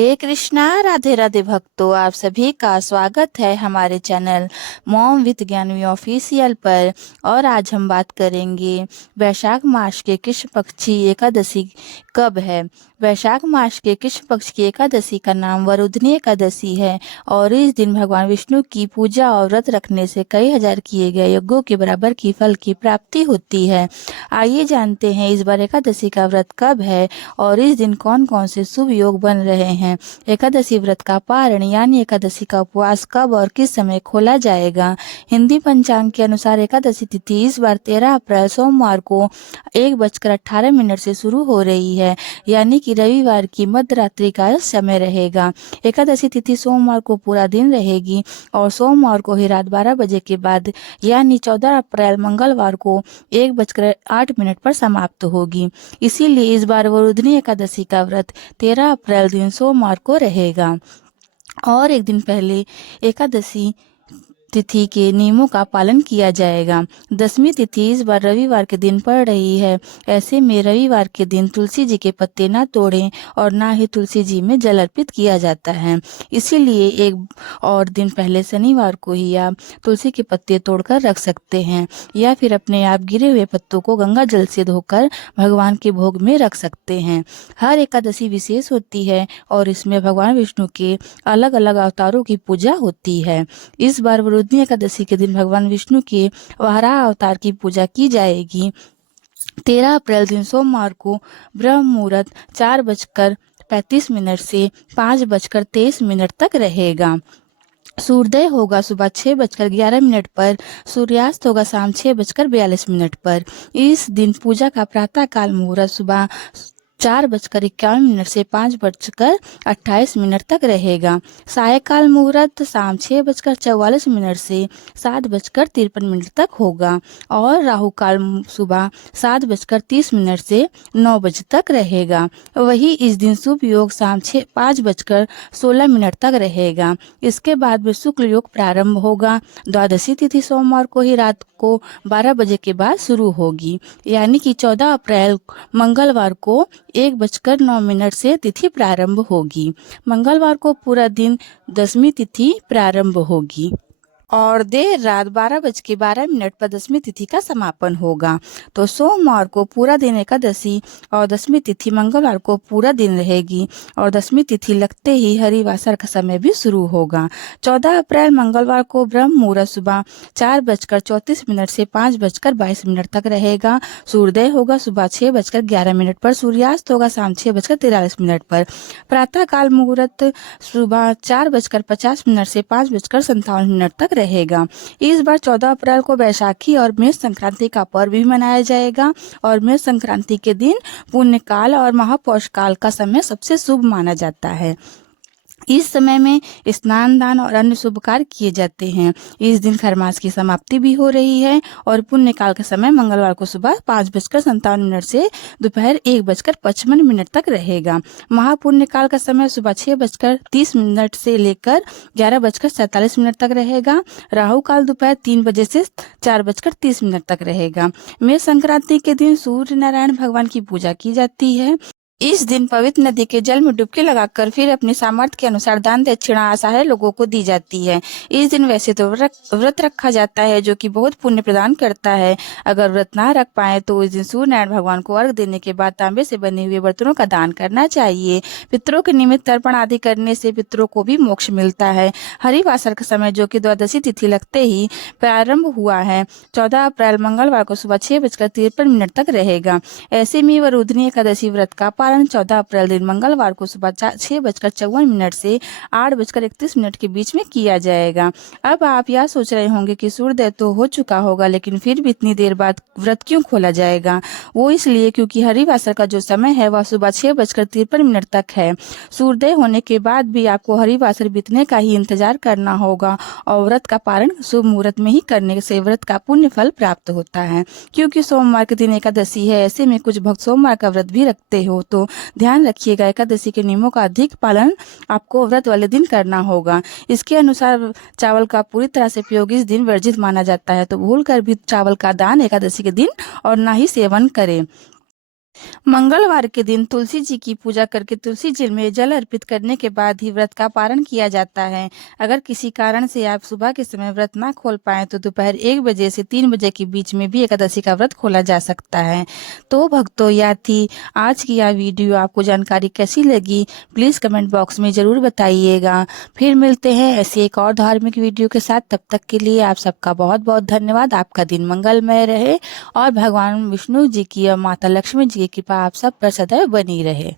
हरे कृष्णा, राधे राधे भक्तों, आप सभी का स्वागत है हमारे channel mom with Gyanvi official पर। और आज हम बात करेंगे वैशाख मास के कृष्ण पक्ष की एकादशी कब है। वैशाख मास के कृष्ण पक्ष की एकादशी का नाम वरुधनी एकादशी है और इस दिन भगवान विष्णु की पूजा और व्रत रखने से कई हजार किए गए यज्ञों के बराबर की फल की प्राप्ति होती है। आइए जानते हैं इस बार एकादशी का व्रत कब है और इस दिन कौन कौन से शुभ योग बन रहे हैं। एकादशी व्रत का पारण यानी एकादशी का उपवास कब और किस समय खोला जाएगा। हिंदी पंचांग के अनुसार एकादशी तिथि इस बार 13 अप्रैल सोमवार को 1:18 से शुरू हो रही है, यानी कि रविवार की मध्य रात्रि का समय रहेगा। एकादशी तिथि सोमवार को पूरा दिन रहेगी और सोमवार को ही रात 12 बजे के बाद यानी 14 अप्रैल मंगलवार को 1:08 पर समाप्त होगी। इसीलिए इस बार वरुधनी एकादशी का व्रत 13 अप्रैल दिन सोमवार को रहेगा। और एक दिन पहले एकादशी तिथि के नियमों का पालन किया जाएगा। दसवीं तिथि इस बार रविवार के दिन पड़ रही है। ऐसे में रविवार के दिन तुलसी जी के पत्ते ना तोड़ें और ना ही तुलसी जी में जल अर्पित किया जाता है। इसीलिए एक और दिन पहले शनिवार को ही आप तुलसी के पत्ते तोड़कर रख सकते हैं या फिर अपने आप गिरे हुए पत्तों को गंगा जल से धोकर भगवान के भोग में रख सकते हैं। हर एकादशी विशेष होती है और इसमें भगवान विष्णु के अलग अलग अवतारों की पूजा होती है। इस बार वरुधनी एकादशी के दिन भगवान विष्णु के वाराह अवतार की पूजा की जाएगी। 13 अप्रैल दिन सोमवार को ब्रह्म मुहूर्त 4:35 से 5:23 तक रहेगा। सूर्योदय होगा सुबह 6:11 पर, सूर्यास्त होगा शाम 6:42 पर। इस दिन पूजा का प्रातः काल मुहूर्त सुबह 4:51 से 5:28 तक रहेगा। सायकाल मुहूर्त शाम 6:44 से 7:53 तक होगा और राहु काल सुबह 7:30 से 9 बजे तक रहेगा। वही इस दिन शुभ योग शाम 5:16 तक रहेगा। इसके बाद में शुक्ल योग प्रारंभ होगा। द्वादशी तिथि सोमवार को ही रात को 12 बजे के बाद शुरू होगी, यानी कि 14 अप्रैल मंगलवार को 1:09 से तिथि प्रारंभ होगी। मंगलवार को पूरा दिन दसवीं तिथि प्रारंभ होगी और देर रात 12:12 पर दसवीं तिथि का समापन होगा। तो सोमवार को पूरा दिन एकादशी और दसवीं तिथि मंगलवार को पूरा दिन रहेगी और दसवीं तिथि लगते ही हरिवासर का समय भी शुरू होगा। 14 अप्रैल मंगलवार को ब्रह्म मुहूर्त सुबह 4:34 से 5:22 तक रहेगा। सूर्योदय होगा सुबह 6:11 पर, सूर्यास्त होगा शाम 6:43 पर। प्रातः काल मुहूर्त सुबह 4:50 से 5:57 तक रहेगा। इस बार 14 अप्रैल को बैसाखी और मेष संक्रांति का पर्व भी मनाया जाएगा और मेष संक्रांति के दिन पुण्य काल और महापौष काल का समय सबसे शुभ माना जाता है। इस समय में स्नान दान और अन्य शुभ कार्य किए जाते हैं। इस दिन खरमास की समाप्ति भी हो रही है और पुण्य काल का समय मंगलवार को सुबह 5:57 से दोपहर 1:55 तक रहेगा। महापुण्य काल का समय सुबह 6:30 से लेकर 11:47 तक रहेगा। राहु काल दोपहर 3 बजे से 4:30 तक रहेगा। मेष संक्रांति के दिन सूर्य नारायण भगवान की पूजा की जाती है। इस दिन पवित्र नदी के जल में डुबकी लगाकर फिर अपनी सामर्थ्य के अनुसार दान दक्षिणा असहाय लोगों को दी जाती है। इस दिन वैसे तो व्रत रखा जाता है जो कि बहुत पुण्य प्रदान करता है। अगर व्रत ना रख पाए तो इस दिन सूर्य नारायण भगवान को अर्घ देने के बाद तांबे से बने हुए बर्तनों का दान करना चाहिए। पितरों के निमित्त तर्पण आदि करने से पितरों को भी मोक्ष मिलता है। हरिवासर का समय जो कि द्वादशी तिथि लगते ही प्रारंभ हुआ है 14 अप्रैल मंगलवार को सुबह 6:53 तक रहेगा। ऐसे में वरुधनी एकादशी व्रत का 14 अप्रैल दिन मंगलवार को सुबह 6:54 से 8:31 के बीच में किया जाएगा। अब आप यह सोच रहे होंगे कि सूर्योदय तो हो चुका होगा, लेकिन फिर भी इतनी देर बाद व्रत क्यों खोला जाएगा। वो इसलिए क्योंकि हरिवासर का जो समय है वह सुबह 6:53 तक है। सूर्योदय होने के बाद भी आपको हरिवासर बीतने का ही इंतजार करना होगा और व्रत का पारण शुभ मुहूर्त में ही करने से व्रत का पुण्य फल प्राप्त होता है। क्योंकि सोमवार के दिन एकादशी है, ऐसे में कुछ भक्त सोमवार का व्रत भी रखते हो तो ध्यान रखिएगा एकादशी के नियमों का अधिक पालन आपको व्रत वाले दिन करना होगा। इसके अनुसार चावल का पूरी तरह से उपयोग इस दिन वर्जित माना जाता है, तो भूल कर भी चावल का दान एकादशी के दिन और ना ही सेवन करें। मंगलवार के दिन तुलसी जी की पूजा करके तुलसी जी में जल अर्पित करने के बाद ही व्रत का पारण किया जाता है। अगर किसी कारण से आप सुबह के समय व्रत ना खोल पाए तो दोपहर 1 बजे से 3 बजे के बीच में भी एकादशी का व्रत खोला जा सकता है। तो भक्तों, यह थी आज की यह वीडियो। आपको जानकारी कैसी लगी प्लीज़ कमेंट बॉक्स में ज़रूर बताइएगा। फिर मिलते हैं ऐसी एक और धार्मिक वीडियो के साथ। तब तक के लिए आप सबका बहुत बहुत धन्यवाद। आपका दिन मंगलमय रहे और भगवान विष्णु जी की और माता लक्ष्मी जी की कृपा आप सब पर सदैव बनी रहे।